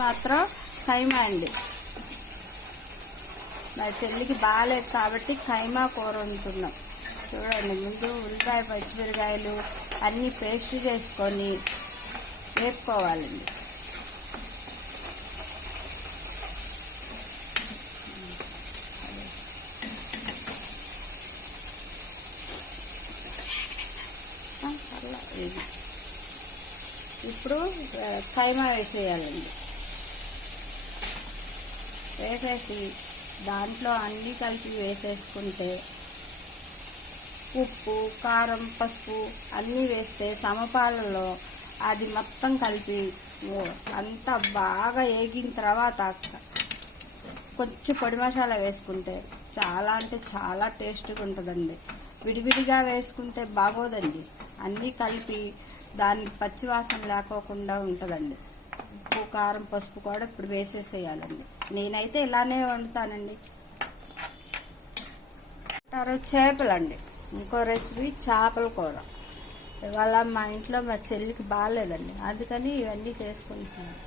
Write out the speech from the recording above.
మాత్రం కైమా అండి. మా చెల్లికి బాగాలేదు కాబట్టి కైమా కూర వండుతున్నాం. చూడండి, ముందు ఉల్లిపాయ పచ్చిమిరకాయలు అన్నీ పేస్ట్ చేసుకొని వేపుకోవాలండి. ఇప్పుడు కైమా వేసేయాలండి. వేసేసి దాంట్లో అన్నీ కలిపి వేసేసుకుంటే ఉప్పు, కారం, పసుపు అన్నీ వేస్తే సమపాలలో అది మొత్తం కలిపి అంతా బాగా వేగిన తర్వాత కొంచెం పొడి మసాలా వేసుకుంటే చాలా అంటే చాలా టేస్ట్గా ఉంటుందండి. విడివిడిగా వేసుకుంటే బాగోదండి. అన్నీ కలిపి దానికి పచ్చివాసన లేకోకుండా ఉంటుందండి. ఉప్పు, కారం, పసుపు కూడా ఇప్పుడు వేసేసేయాలండి. నేనైతే ఇలానే వండుతానండి. చేపలండి. ఇంకో రెసిపీ చేపల కూర. ఇవాళ మా ఇంట్లో మా చెల్లికి బాగాలేదండి, అందుకని ఇవన్నీ చేసుకుంటున్నాను.